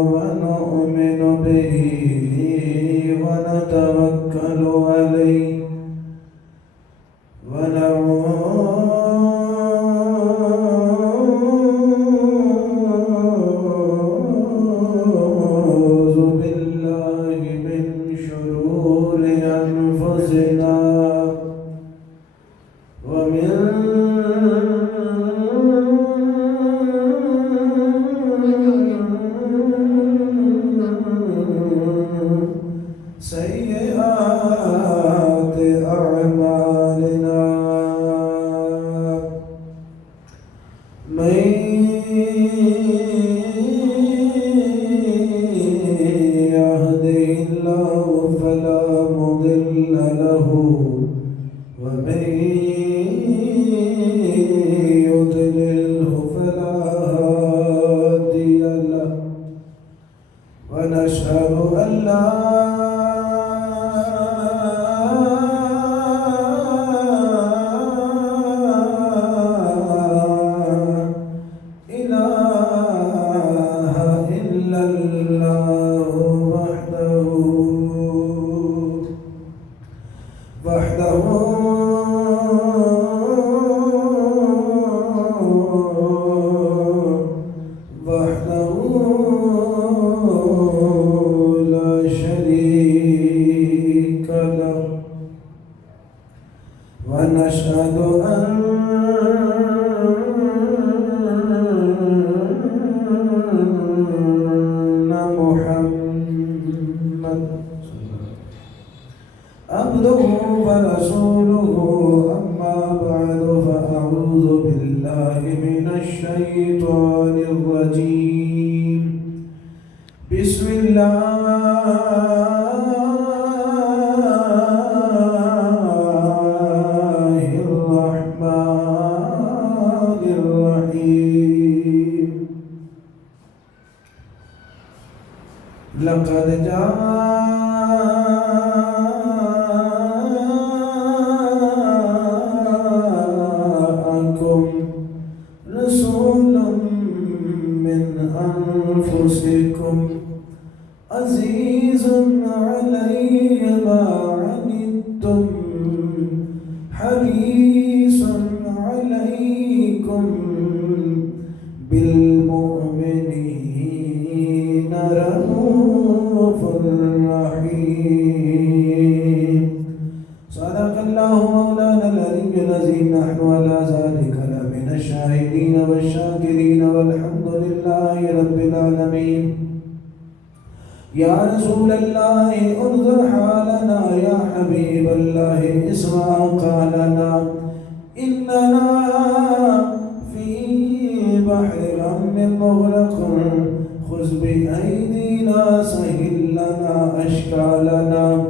ونؤمن به ونتوكل عليه ونعوذ بالله من شرور أنفسنا ومن سيئات أعمالنا من يهده الله فلا مضل له ومن يضلله فلا هادي له ونشهد أن لا إله إلا الله وحده لا شريك له ونشهد أن محمد عبده ورسوله أما بعد فأعوذ بالله من الشيطان الرجيم بسم الله الرحمن الرحيم لقد جاءكم رسول من أنفسكم عزيز عليه ما عنتم حريص عليكم بالمؤمنين رؤوف رحيم صدق الله مولانا العلي العظيم نحن على ذلك لمن الشاهدين والشاكرين والحمد لله رب العالمين يا رسول الله انظر حالنا يا حبيب الله اسمع قالنا إننا في بحر غم مغرق خذ بأيدينا سهل لنا أشكالنا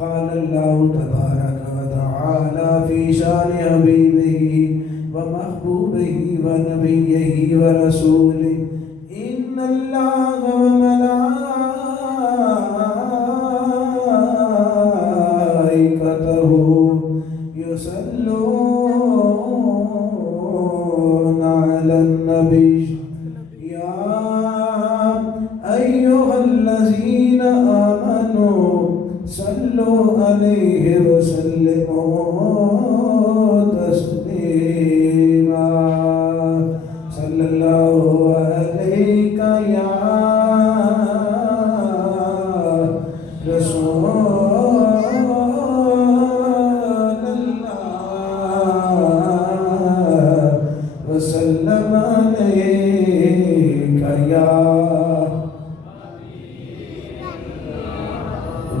قال الله تبارك وتعالى في شان حبيبه ومحبوبه ونبيه ورسوله إن الله وملائكته يصلون على النبي يا أيها الذين آمنوا صلوا عليه وسلموا تسليما صلى الله عليك يا رسول الله وسلم عليك يا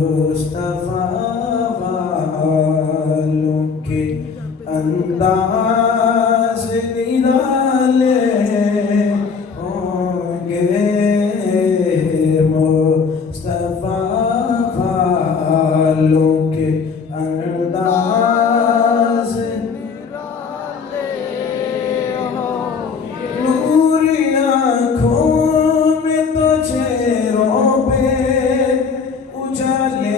مصطفیٰ والوں کے انداز نرالے ہوں گے مصطفیٰ والوں کے انداز نرالے ہوں گے نوری آنکھوں میں تو چہروں پہ اجالے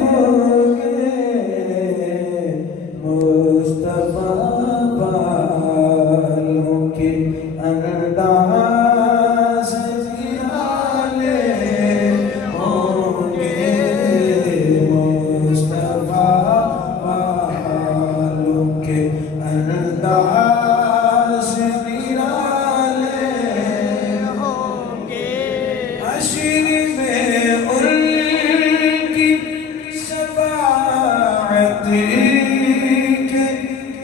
ہوں گے مصطفیٰ والوں کے انداز نرالے ہوں گے مصطفیٰ والوں کے انداز نرالے ہوں گے حشر میں ان کی شفاعت کے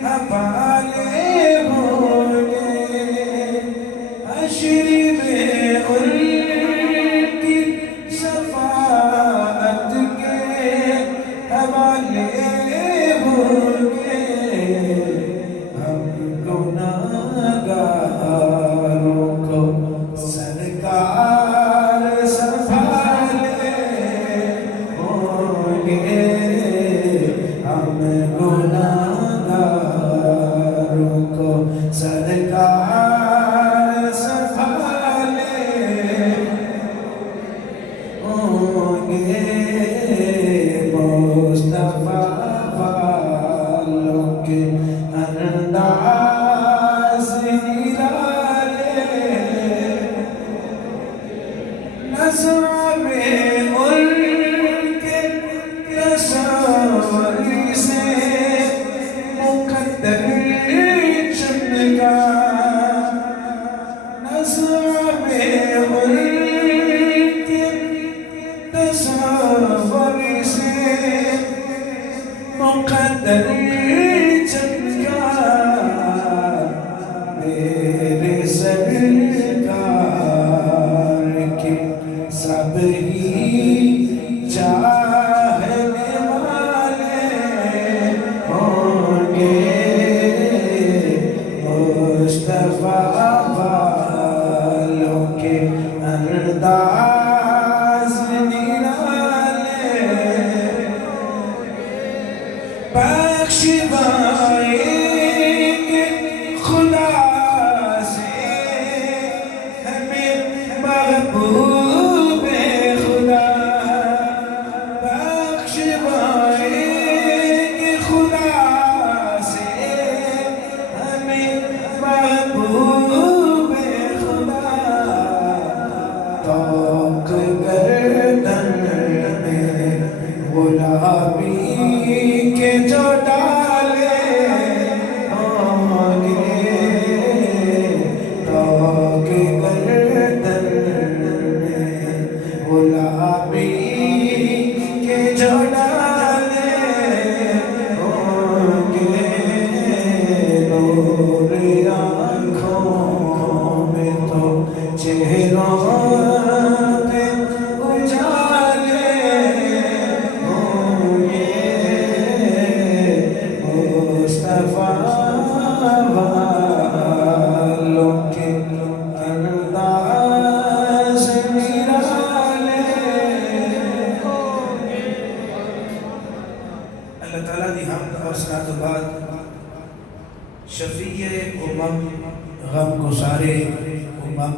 حوالے ہوں گے حشر میں ان کی شفاعت کے حوالے ہوں گے ہم گناہگاروں کو سرکار سنبھالے ہوں گے ہم گناہگاروں کو سرکار سنبھالے ہوں گے مصطفیٰ والوں کے انداز نرالے نظر میں ان کے تصور سے مقدر چمکا نظر میں ان کے تصور سے مقدر چمکا میرے سرکار کے سب ہی چاہنے والے ہوں گے مصطفیٰ والوں کے انداز نرالے بخشوائیں گے خدا سے ہمیں محبوب خدا بخشوائیں گے خدا سے ہمیں محبوب خدا توق گردن میں غلامی کے جو ڈالے ہوں گے توق گردن میں غلامی کے جو ڈالے ہوں گے نور آنکھوں میں تو چہروں پہ اجالے ہوں گے مصطفیٰ والوں کے انداز نرالے ہوں گے اللہ تعالیٰ دی حمد اور صلاۃ و بعد شفیع امم غم گزارے امم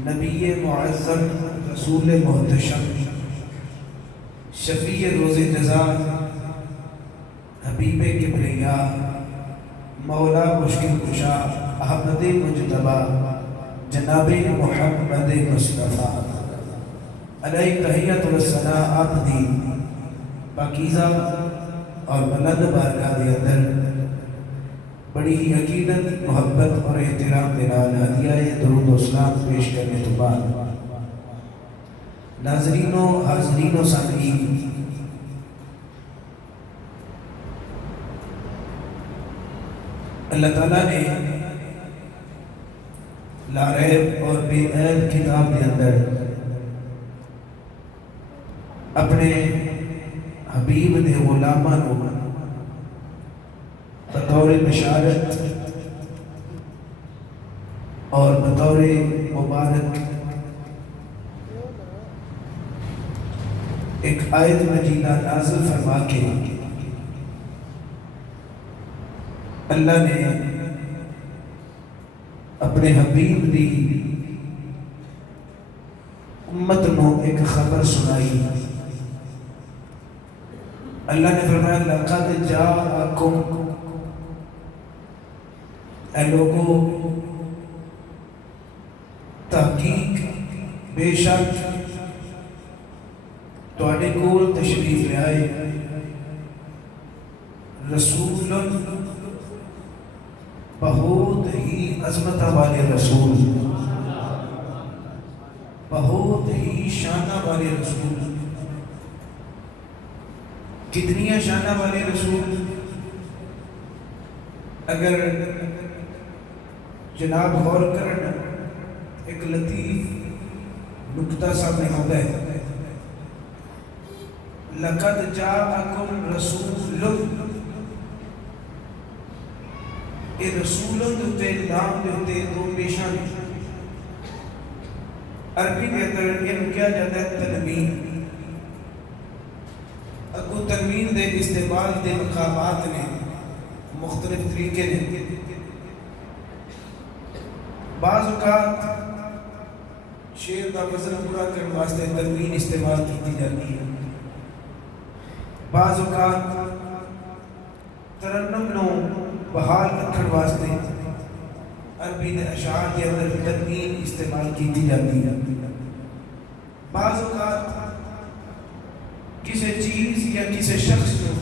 نبی معظم رسول محتشم شفیع روز جزا حبیب کبریا مولا مشکل کشا احمد مجتبی جناب محمد مصطفیٰ علیہ تحیت والثناء آپ دی پاکیزہ اور بلند بارگاہ دے اندر بڑی ہی عقیدت محبت اور احترام کے نال ہدیہ درود و سلام پیش کرنے تو بعد ناظرین و حاضرین و سامعین اللہ تعالیٰ نے لا ریب اور بے عیب کتاب کے اندر اپنے حبیب دے غلاماں نو بطور بشارت اور بطور مبارک ایک آیت مجیدہ نازل فرما کے اللہ نے اپنے حبیب دی امت نو ایک خبر سنائی۔ اللہ نے فرمایا لَقَدْ جَاءَكُمْ، اے لوگوں تحقیق بے شک تواڈے کول تشریف لے آئے رسول بہت ہی عظمت والے رسول، بہت ہی شانہ والے رسول۔ کتنی شانہ والے رسول؟ اگر جناب غور کرنا ایک لطیف نکتہ سامنے آتا ہے، لَقَدْ جَاءَكُمْ رَسُولٌ، یہ رسولوں دوتے نام دوتے دو پیشان عربی کے اندر یہ کیا جاتا ہے تنوین۔ اگو تنوین دے استعمال دے مقامات نے مختلف طریقے نے، بعض اوقات شعر کا وزن پورا کرنے واسطے تنوین استعمال کی جاتی ہے، بعض اوقات ترنم نو بحال رکھنے واسطے عربی دے اشعار کے اندر تنوین استعمال کی جاتی ہے، بعض اوقات کسی چیز یا کسی شخص کو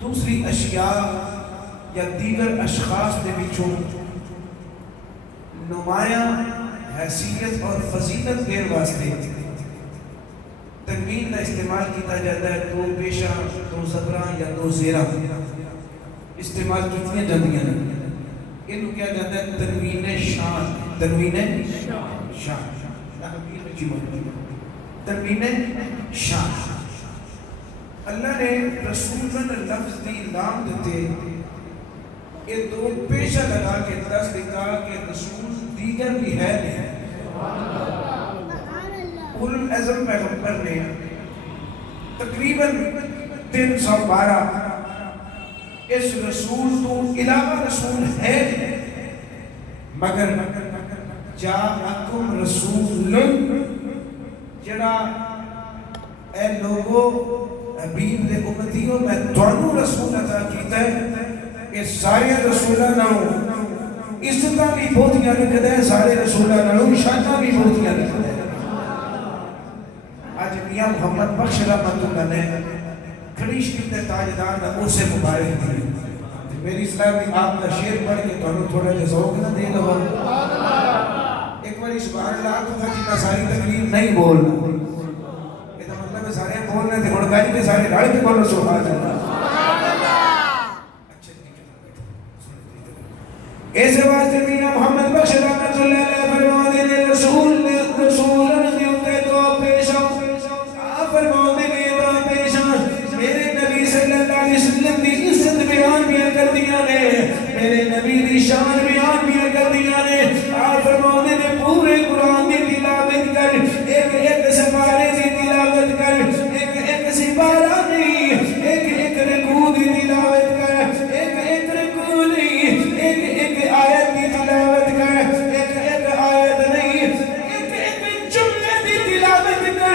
دوسری اشیاء یا دیگر اشخاص کے بچوں نمایاں حیثیت اور فضیلت دیر واسطے تنوین کا استعمال کیا جاتا ہے۔ دو پیشہ، دو زبراں یا دو زیرہ استعمال کتنی جاندیاں ہیں، انہوں کیا جاتا ہے تنوین شان، تنوین شان، تنوین شان۔ اللہ نے رسولن لفظ دی نام دیتے یہ دو پیشہ لگا کے دس دیکھا کہ رسول دیگر بھی ہے نہیں۔ اولو العزم پیغمبر نے تقریباً 312 اس رسول تو علاوہ رسول ہے نہیں، مگر جاءکم رسول جڑا اے لوگو حبیب دے امتیوں میں دوانو رسول عطا کیتا ہے، کہ سارے رسولہ ناؤ عزتہ بھی بہتیاں لکھ دے، سارے رسولہ ناؤ شانہ بھی بہتیاں لکھ دے۔ آج میاں محمد بخش رحمت اللہ نے کھڑیش کتے تاجدار دا اسے مبارک دی، میری اسلامی آپ کا شیر پڑھ کے تو تھوڑا جا ذوق نہ دے لگا، ایک بار سبحان اللہ تو خطیبہ ساری تقریر نہیں بولنا، یہ تو مطلب ہے سارے بولنے تھے مڑکائی تھے سارے ڈھاڑ کے بولو سبحان اللہ۔ ایسے واسطے میاں محمد بخش رحمت اللہ علیہ فرماتے ہیں رسولن دیوتے دو پیشہ، فرماتے ہیں دو پیشہ، میرے نبی صلی اللہ علیہ وسلم دی عزت بیان بھی کر دیا نے، میرے نبی دی شان بیان بھی کر دیا نے، آپ فرماتے ہیں پورے قرآن دی تلاوت کر، ایک ایک سپارے دی تلاوت کر، ایک ایک سپارہ نہیں، ایک ایک رکوع دی تلاوت کر، ایک ایک رکوع نہیں، ایک ایک آیت دی تلاوت کر، ایک ایک آیت نہیں، ایک ایک جملے دی تلاوت کر،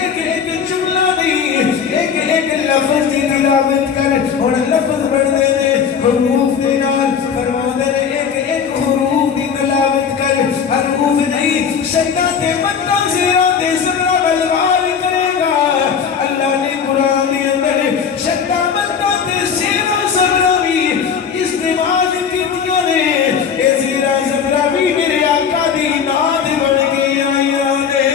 ایک ایک جملہ نہیں، ایک ایک لفظ دی تلاوت کر، اور لفظ بڑھ دے دے حروف دے نال فرما دے ایک ایک حروف دی تلاوت کر، حروف نہیں شدہ دے مدہ زیرہ دے زبرہ بلوار کرے گا۔ اللہ نے قرآن دے اندر شدہ مدہ دے زیرہ زبرہ بھی استعمال کیتیاں نے، اے زیرہ زبرہ بھی میرے آقا دی ناد بڑھ کے آئیاں نے۔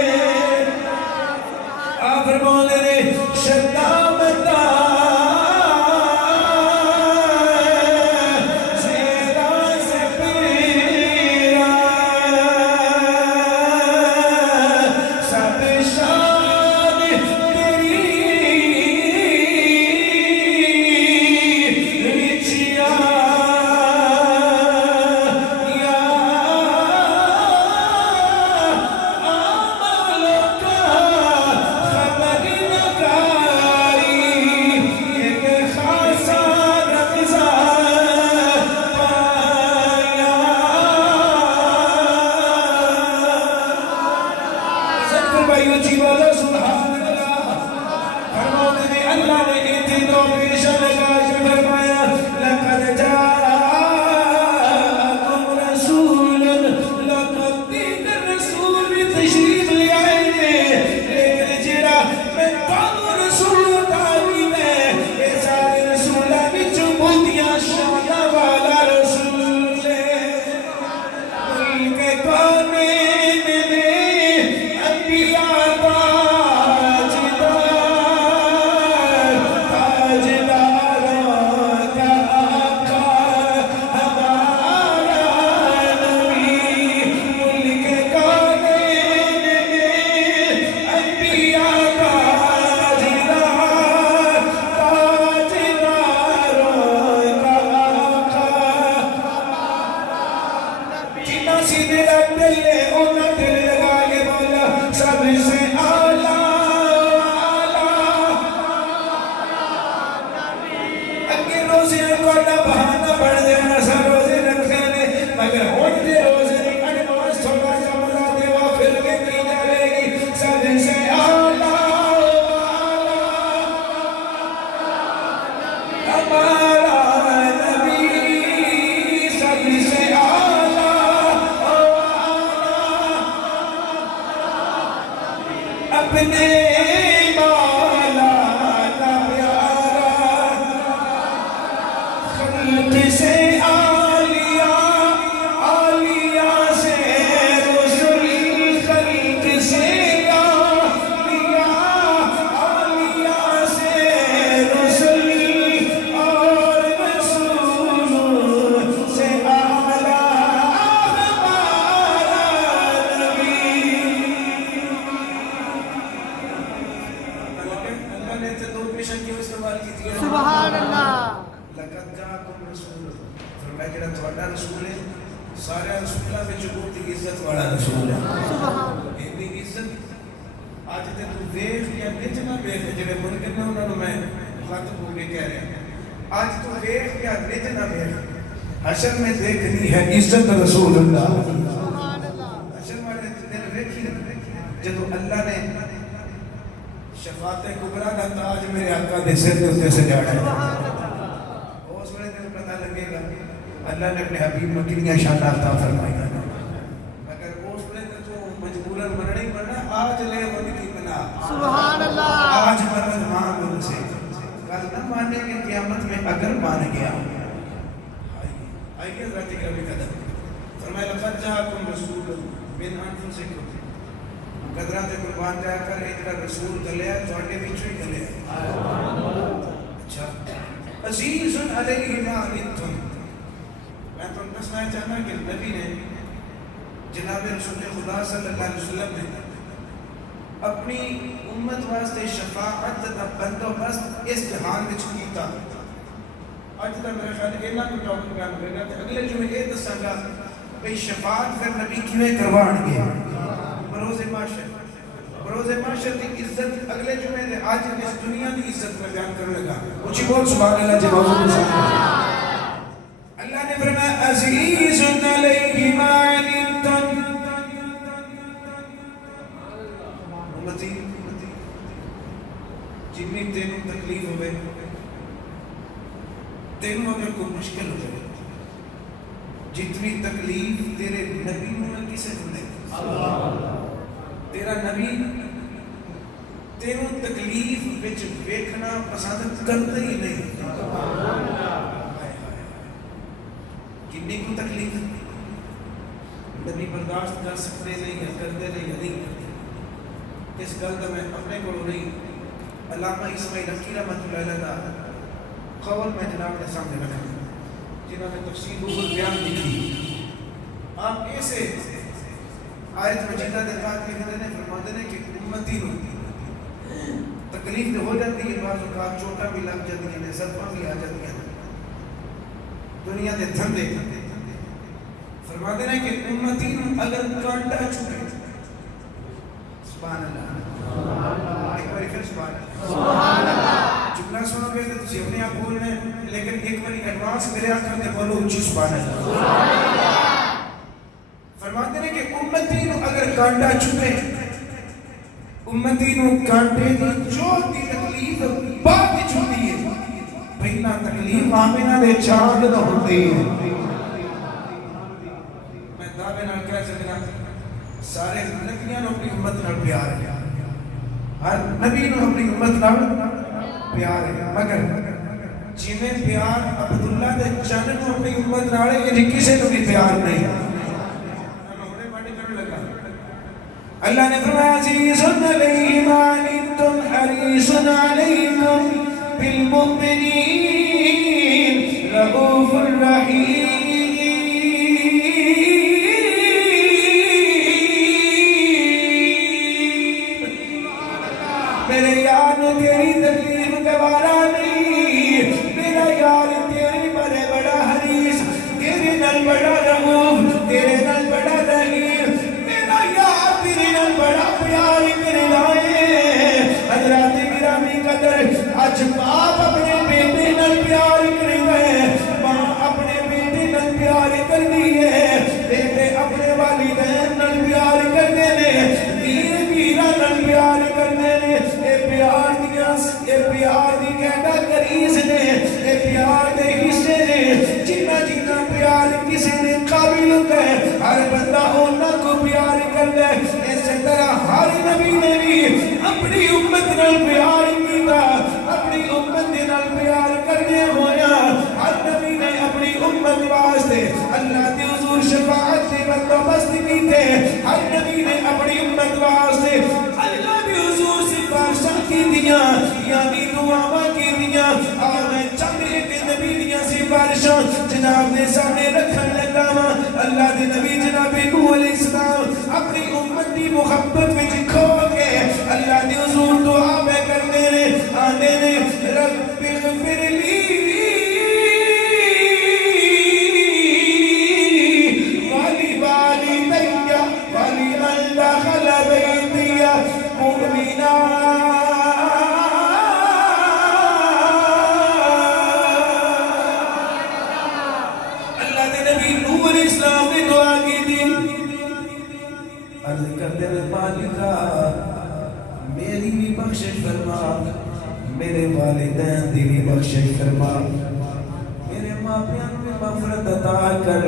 آپ فرما دے شدہ مدہ Shah مولا کا پیارا خلق سے آلیا آلیا سے رسول خلق سے آلیا آلیا سے رسول اور رسول سے آلہ ہمارا نبی اللہ نے دو پیشن کی استعمال کی تھی سبحان اللہ لقد جاءکم رسول فرمایا کہ تھوڑا رسول ہے سارے رسولوں میں بہت عزت والا رسول ہے سبحان اتنی عزت آج تے تو دیکھ یا نچنا دیکھ جڑے منکر نے انہاں نوں میں خاطب ہو کے کہہ رہا ہوں آج تو دیکھ یا نچنا دیکھ حشر میں دیکھنی ہے عزت رسول اللہ سبحان اللہ حشر والے دن دیکھی جدو اللہ نے شفاعت کبریٰ کا تاج میرے آقا دے سر تے سجاڑا ہے اس وقت دن پتہ لگے گا اللہ نے اپنے حبیب کو کتنی شان عطا فرمائی مگر اس وقت تو مجبوراً مرنا ہی مرنا آج لے ان کی بنا سبحان اللہ آج مرد مان ان سے کل نہ مانیں گے قیامت میں اگر مان گیا آئیے ذاتی کبھی قدم فرمایا لقد جاءکم رسول من انفسکم قدرات قربان جا کر ایک رسول گلے تھوڑے وچوں ہی گلے اچھا عزیز علیہ ما عنتم میں تو دسنا چاہنا کہ نبی نے جناب رسول خدا صلی اللہ علیہ وسلم نے اپنی امت واسطے شفاعت دا بندوبست اس جہان وچ کیتا اج تک میرے خیال اینا کو ٹاپک بیان کرنا تے اگلے جمعے یہ دساں گا بھئی شفاعت پھر نبی کیویں کروان گے بروز معاشر کی عزت اگلے جمعے دے آج اس دنیا دی عزت میں بیان کرنے لگا اچھی بول سبحان اللہ جی موضوع اللہ نے فرمایا عزیز علیہ ما عنتم امتی جتنی تینوں تکلیف ہوئے تینوں اگر کوئی مشکل ہو جائے جتنی تکلیف تیرے نبی نے کسے دے تیرا نبی تینوں تکلیف وچ ویکھنا پسند کرتا ہی نہیں کتنی کو تکلیف نبی برداشت کر سکتے نہیں یا کرتے نہیں یا نہیں کرتے اس گل کا میں اپنے کو نہیں علامہ اسماعیل حقی رحمۃ اللہ علیہ کا قول میں جناب نے سامنے رکھا جنہوں نے تفسیر روح بیان لکھی آپ ایسے آیت مجیدہ دکھات لکھتے ہیں فرماتے ہیں کہ امتی نو تکلیف ہو جاتی ہے بعض اوقات چوٹا بھی لگ جاتی ہے زخماں بھی آ جاتی ہیں دنیا دے دھندے فرماتے ہیں کہ امتی نو اگر کانٹا چھوٹے سبحان اللہ ایک باری پھر سبحان اللہ جملہ سنو گے تو تسی اپنے آپ بول رہے ہیں لیکن ایک باری ایڈوانس میرے آنکھ میں بولو اچھی سبحان اللہ فرماتے ہیں کہ امتی نو اگر کانٹا چھوٹے امتی نو کانٹے دی جو دی تکلیف بعد چھوٹی ہے پہلا تکلیف آمینہ دے چاند نہ ہوتی ہے میں دعوے نال کہہ سکنا سارے نبیوں نے اپنی امت نال پیار ہے ہر نبی نے اپنی امت نال پیار ہے مگر جویں پیار عبداللہ دے چن نو اپنی امت نال ہے یہ کسی نو بھی پیار نہیں اللہ نے فرمایا عزیز علیہ ما عنتم حریص علیکم بالمؤمنین رؤوف الرحیم میرے یار نے تیری تکلیف گوارا نہیں میرا یار تیری بڑے بڑا حریص تیرے نال بڑا رؤوف تیرے نال بڑا رحیم میرا یار تیرے نال بڑا پیار کرے لائے حضرات گرامی قدر آج باپ اپنے بیٹے نال پیار کرے گئے ماں اپنے بیٹے نال پیار کر دیئے بیٹے اپنے والدین نال پیار کرنے لے پیر پیرہ نال پیار کرنے لے اے پیار دی کہتا کریز نے اے پیار دے حصے نے جنہ جنہ پیار کسی نے قابل ہے ہر بندہ ہونا کو پیار کر دے اس طرح ہر نبی نے بھی اپنی امت نال پیار کیتا اپنی امت دے نال پیار کرنے ہویا ہر نبی نے اپنی امت واسطے اللہ دے حضور شفاعت سے بندوبست کیتے ہر نبی نے اپنی امت واسطے اللہ دے حضور سفارشاں کی دیاں یعنی دعاواں کی دیاں اور میں چند ایک نبی دیاں سفارشاں جناب دے سامنے رکھن لگا وا اللہ دے نبی جناب نوح علیہ السلام اپنی امت دی محبت وچ کھو کے اللہ دے حضور دعا میں کرتے نے آنے نے رب اغفر لی والی والدیا والی من دخل بیتیا مؤمنا اللہ دے نبی نوح علیہ السلام نے دعا کی تھی عرض کرتے ہیں مالکا میری بھی بخشش فرما میرے والدین دی بھی بخشش فرما میرے ماں پیان میں مغفرت عطا کر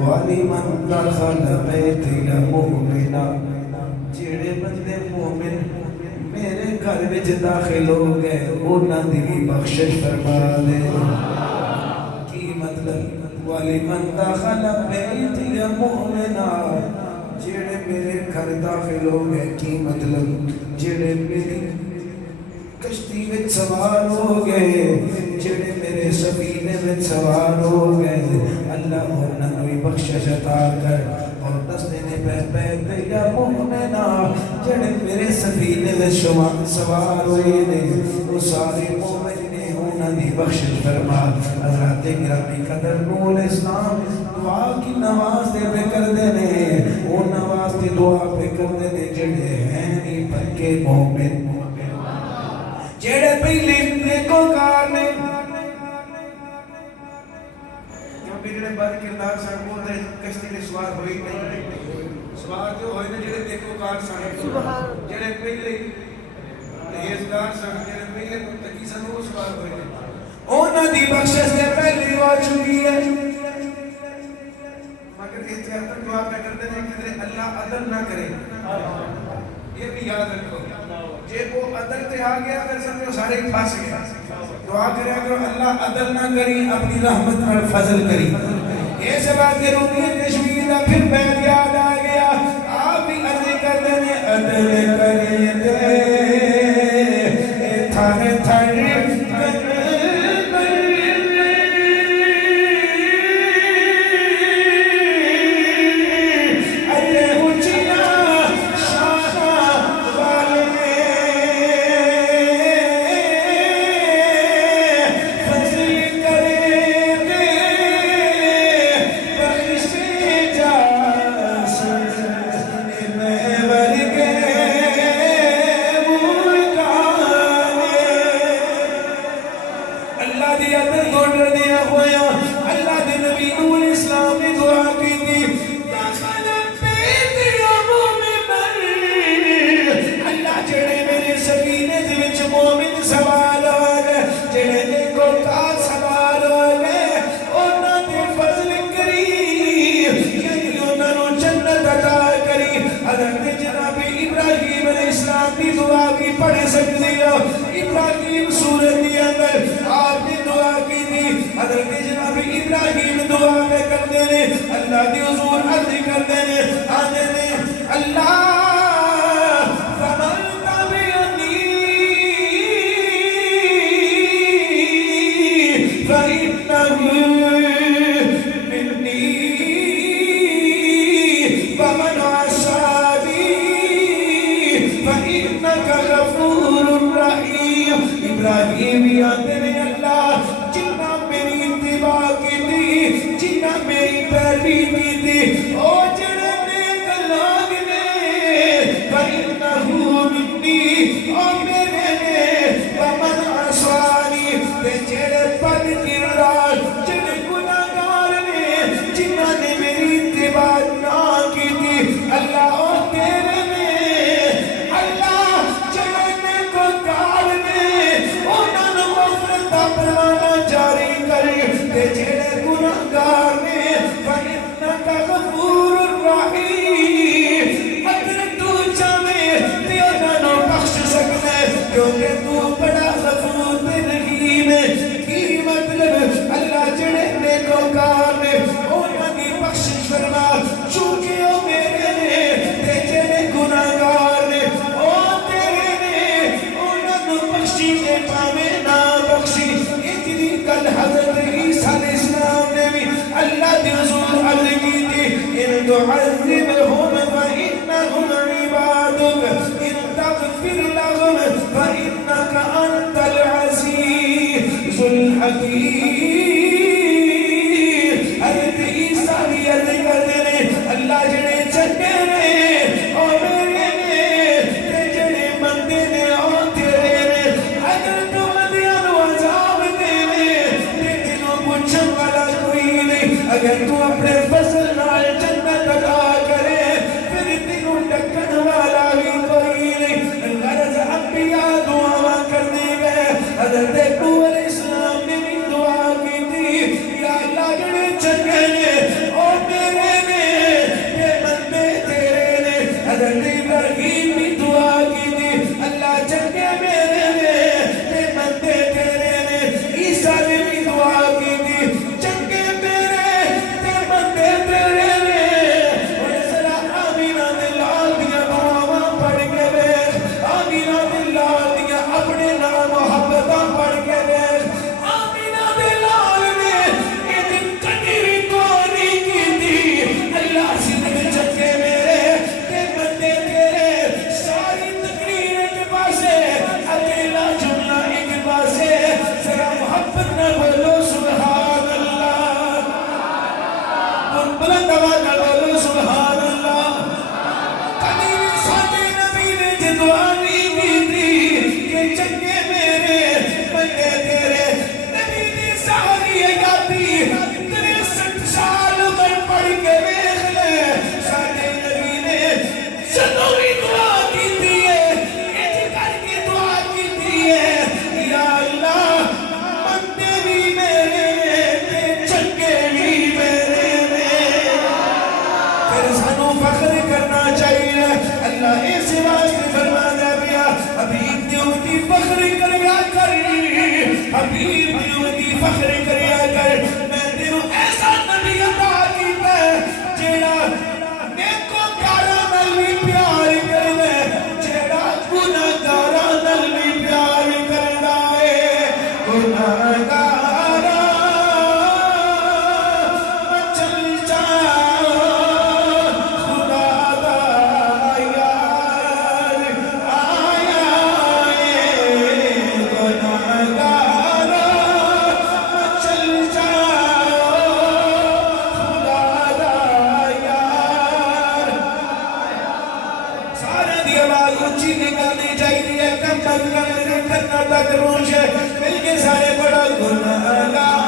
والی من دخل بیتیا مؤمنا جیڑے بندے مومن میرے گھر وچ داخل ہو گئے انہاں دی بھی بخشش فرما دے کی مطلب والی من دخل بیتیا مؤمنا جیڑے میرے گھر داخل ہو گئے کی مطلب جیڑے میری کشتی میں سوار ہو گئے جیڑے میرے سفینے میں سوار ہو گئے اللہ انہوں نے بخشش عطا کر اور دستے نے پہ یا مومنہ جیڑے میرے سفینے میں سوار ہوئے نے وہ سارے مومن نے انہوں نے بخشش فرما حضرات گرامی قدر نوح علیہ السلام دعا کی نواز دے پہ کر دینے وہ نواز دی دعا پہ کر دینے جڑے ہیں نہیں پکے مومن جڑے پہلے نیکوکار نے کیونکہ جڑے بد کردار سن وہ تے کشتی دے سوار ہوئی نہیں سوار جو ہوئے نے جڑے نیکوکار سن جڑے پہلے پرہیزگار سن جڑے پہلے متقی سن وہ سوار ہوئے نے انہاں دی بخشش سے پہلی ہو چکی ہے مگر احتیاط دعا پہ کرتے ہیں کہ اللہ عدل نہ کرے یہ بھی یاد رکھو جے وہ عدل تے آ گیا پھر سمجھو سارے پھنس گئے دعا کرے اگر اللہ عدل نہ کری اپنی رحمت اور فضل کری یہ سے بات کے روپیے کشمیر کا پھر بیت یاد آ گیا آپ بھی عدل کر دیں عدل کرے دے تھانے تھانے پڑھ سکتے ہو ابراہیم سورت کے اندر آپ نے دعا کی تھی حضرت جناب ابراہیم دعا میں کرتے ہیں اللہ کی حضور عرض کرتے ہیں آنے نے اللہ فمن تبعنی فإنه منی ومن عصانی فإنك غفور رحیم ابراہیم آتے ہیں اللہ جنہ میری اتباع کی تھی جنہ میری پیروی کی تھی او جڑے نیک لوگ نے فإنه منی او میرے نے ومن عصانی تے جڑے بد کردار جڑے گناہگار نے جنہ نے میری اتباع نہ کی تھی اللہ او تیرے نے اللہ جڑے نیکوکار نے انہاں نوں مغفرت دا پروانہ جاری کر تے جڑے گناہگار نے فإنك غفور رحیم اگر تو چاہے تے انہاں نوں بخش تعذبهم فإنهم عبادك إن تغفر لهم فإنك أنت العزيز الحكيم حضرت عیسیٰ بھی عرض کرتے ہیں اللہ جڑے چنگے نے اور میرے نے تے جڑے مندے نے اور تیرے نے اگر تو مندیاں نو عذاب دے تے تینوں پوچھن والا کوئی نہیں اگر تو اپنے فضل نال جنت عطا کرے پھر تینوں ڈکن والا بھی کوئی نہیں غرض انبیاء دعا کرنے گئے حضرت نوح علیہ السلام نے بھی دعا کی تھی یا اللہ جڑے چنگے نے اور میرے نے یہ بندے تیرے نے حضرت ابراہیم بھی دعا کی تھی اللہ چنگے میرے نے یہ بندے تیرے نے عیسیٰ نے بھی دعا کی تھی چنگے میرے یہ بندے تیرے نے اور ذرا آمینہ دلال دیا دعاواں پڑھ کے بیٹھ آمینہ دلال دیا اپنے نام محبتاں پڑھ کے بیٹھ آمینہ دلال نے یہ دن کٹی بھی دعا نہیں کی تھی اللہ زندگی چکے میرے تے بندے تیرے ساری تقریر ایک پاسے اکیلا جملہ ایک پاسے ذرا محبت نہ بولو سبحان اللہ بلند آواز نہ بولو سبحان اللہ کبھی بھی ساتھ نبی نے جو دعا نہیں کی تھی کہ چنگے میرے بندے تیرے نبی نے ساری حیاتی 63 سال عمر پڑھ کے دیکھ لے سارے نبی نے جدوں بھی دعا کی تھی اج کر کے دعا کی تھی یا اللہ بندے بھی میرے تے چنگے بھی میرے پھر سانوں فخر کرنا چاہیے اللہ اس واسطے فرمایا گیا حبیب نے امتی فخر کریا کر حبیب نے امتی فخر کریا کر میں تینوں ایسا نبی عطا کیتا ہے جیڑا نیکوکاراں نال بھی پیار کردا ہے جیڑا گناہگاراں نال بھی پیار کردا ہے گناہگاراں چل جا خدا دا یار آیا گناہگاراں چل جا خدا دا یار سارے دی آواز اونچی نکلنی چاہیے کم تک کرنا تک روش مل کے سارے بڑا گناہگار